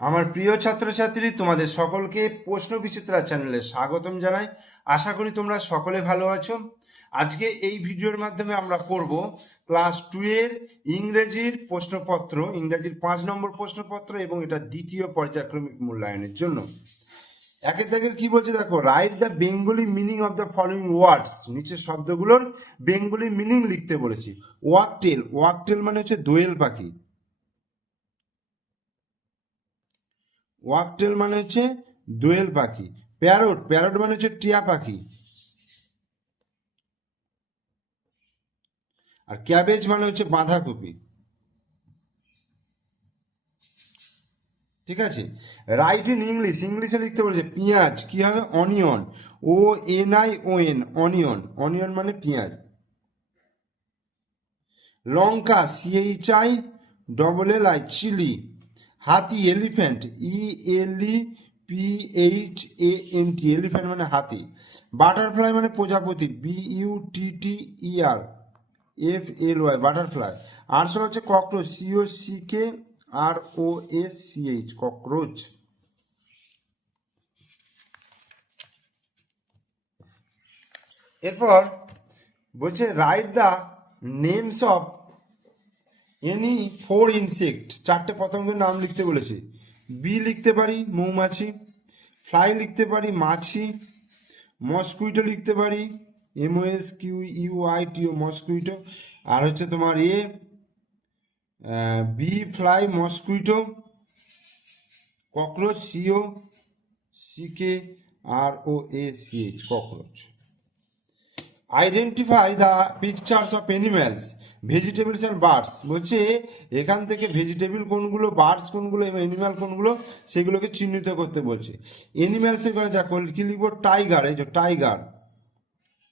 আমার প্রিয় ছাত্রছাত্রী, তোমাদের সকলকে প্রশ্ন বিচিত্রা চ্যানেলে স্বাগতম জানাই। আশা করি তোমরা সকলে ভালো আছো। আজকে এই ভিডিওর মাধ্যমে আমরা পড়ব ক্লাস টু এর ইংরেজির প্রশ্নপত্র, ইংরেজির পাঁচ নম্বর প্রশ্নপত্র এবং এটা দ্বিতীয় পর্যায়ক্রমিক মূল্যায়নের জন্য। একের থেকে কি বলছে দেখো write the Bengali meaning of the following words নিচে শব্দগুলোর বেঙ্গলি মিনিং লিখতে বলেছি। ওয়াকটেল ওয়াকটেল মানে হচ্ছে দোয়েল পাখি। ওয়াকটেল মানে হচ্ছে দোয়েল পাখি। প্যারট প্যারট মানে হচ্ছে টিয়া পাখি। আর ক্যাবেজ মানে হচ্ছে বাঁধাকপি। ঠিক আছে? রাইট ইন ইংলিশ ইংলিশে লিখতে বলেছে পেঁয়াজ, কি হবে? Onion O N I O N onion onion মানে পেঁয়াজ। লঙ্কা CH I double L I chilli হাতি, elephant E L P H A N T elephant মানে হাতি। বাটারফ্লাই মানে প্রজাপতি B U T T E R F L Y butterfly. আরশোল হচ্ছে cockroach CO C K R O S C H cockroach. এরপর বলছে write the names of any four insect, চারটে পতঙ্গের নাম লিখতে বলেছে। বি লিখতে পারি, মৌমাছি। ফ্লাই লিখতে পারি, মাছি। মস্কুইটো লিখতে পারি MOS Q U I TO mosquito. আর হচ্ছে তোমার a bee fly, mosquito. Cockroach, CO, CK, R O A C H, cockroach. Identify the pictures of animals vegetables and birds বলছে, এখান থেকে ভেজিটেবল কোনগুলো বার্ডস কোনগুলো এবং অ্যানিম্যাল কোনগুলো, সেগুলোকে চিহ্নিত করতে বলছে। অ্যানিম্যালসের করে দেখো, কি লিখব? টাইগার এই যে tiger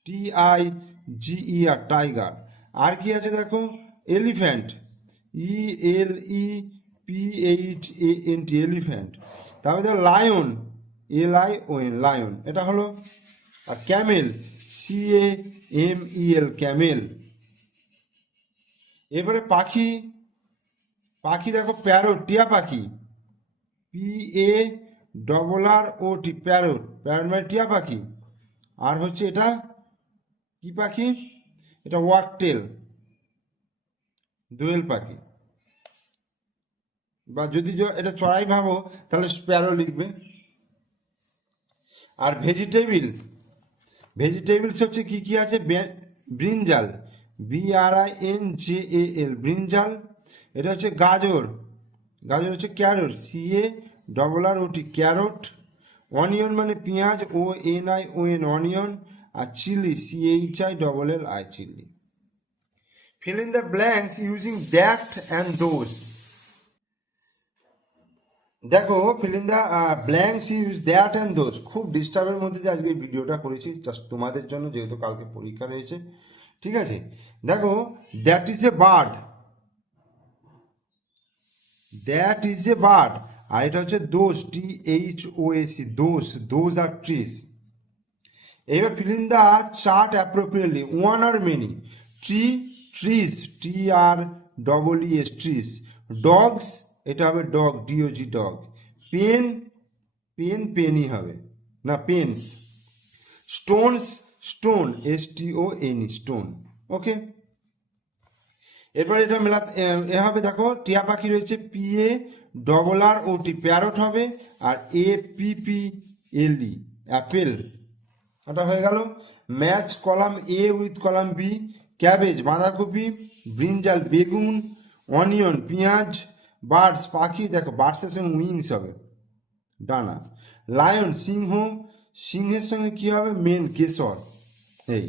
T I G E R tiger আর কি আছে দেখো? Elephant E L E P H A N T elephant তারপরে দেখো lion L I O N lion এটা হলো, আর camel C A M E L camel এবারে পাখি পাখি দেখো প্যারট টিয়া পাখি P A double R O T parrot parrot মানে টিয়া পাখি। আর হচ্ছে এটা কি পাখি? এটা ওয়াকটেল দোয়েল পাখি। বা যদি এটা চড়াই ভাবো, তাহলে স্প্যারো লিখবে। আর ভেজিটেবিল ভেজিটেবলস হচ্ছে কি কি আছে? Brinjal B R I N J A L brinjal এটা হচ্ছে গাজর। গাজর হচ্ছে carrot C A double R OT carrot onion মানে পেঁয়াজ O N I O N onion R chilli C H I double L I chilli fill in the blanks using that and those দেখো fill in the blanks use that and those খুব ডিস্টার্বের মধ্যে দিয়ে আজকে এই ভিডিওটা করেছি। Just তোমাদের জন্য, যেহেতু কালকে পরীক্ষা রয়েছে। ঠিক আছে? দেখো that is a bird that is a bird আর এটা হচ্ছে those T H O SE those those are trees এবার fill the chart appropriately one or many tree trees T R double E S trees dogs এটা হবে dog DOG dog pen pen পেনই হবে. না pens stones stone S T O N stone. Okay এরপর এটা মেলা এ হবে দেখো, টিয়া পাখি রয়েছে P A double R O T parrot হবে, আর A P P L E apple এটা হয়ে গেল। Match column A with column B cabbage বাঁধাকপি ব্রিঞ্জাল বেগুন অনিয়ন পেঁয়াজ বার্ডস পাখি, দেখো বার্ডসের সঙ্গে উইংস হবে। ডানা। লায়ন সিংহ সিংহের সঙ্গে কি হবে মেন কেশর? এই।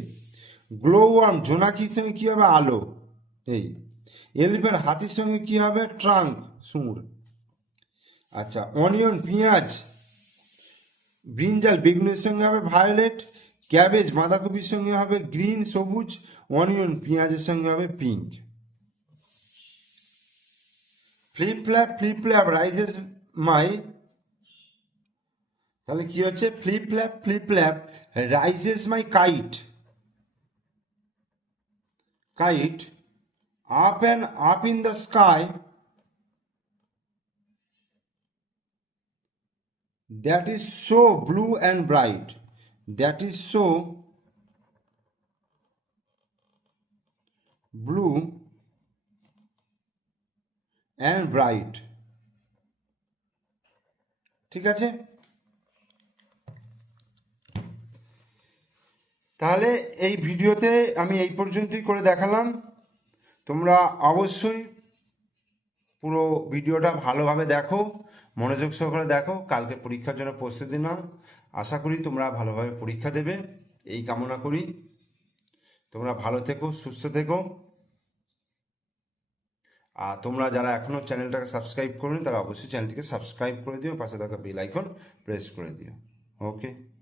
গ্লো ওয়ার্ম জোনাকির সঙ্গে কি হবে আলো? এই। এলিফ্যান্ট হাতির সঙ্গে কি হবে ট্রাঙ্ক সুর আচ্ছা অনিয়ন পেঁয়াজ ব্রিঞ্জাল বেগুনের সঙ্গে হবে ভায়োলেট ক্যাবেজ বাঁধাকপির সঙ্গে হবে গ্রিন সবুজ অনিয়ন পেঁয়াজের সঙ্গে হবে pink flip flap flip flap rises my তাহলে কি হচ্ছে? Flip flap flip flap rises my kite kite up and up in the sky that is so blue and bright that is so blue and bright ঠিক আছে? তাহলে এই ভিডিওতে আমি এই পর্যন্তই করে দেখালাম। তোমরা অবশ্যই পুরো ভিডিওটা ভালোভাবে দেখো, মনোযোগ সহকারে দেখো। কালকে পরীক্ষার জন্য প্রস্তুতি নাও। আশা করি তোমরা ভালোভাবে পরীক্ষা দেবে। এই কামনা করি। তোমরা ভালো থেকো, সুস্থ থেকো। আর তোমরা যারা এখনও চ্যানেলটাকে সাবস্ক্রাইব করনি, তারা অবশ্যই চ্যানেলটিকে সাবস্ক্রাইব করে দিও। পাশে থাকা বেল আইকন প্রেস করে দিও। ওকে?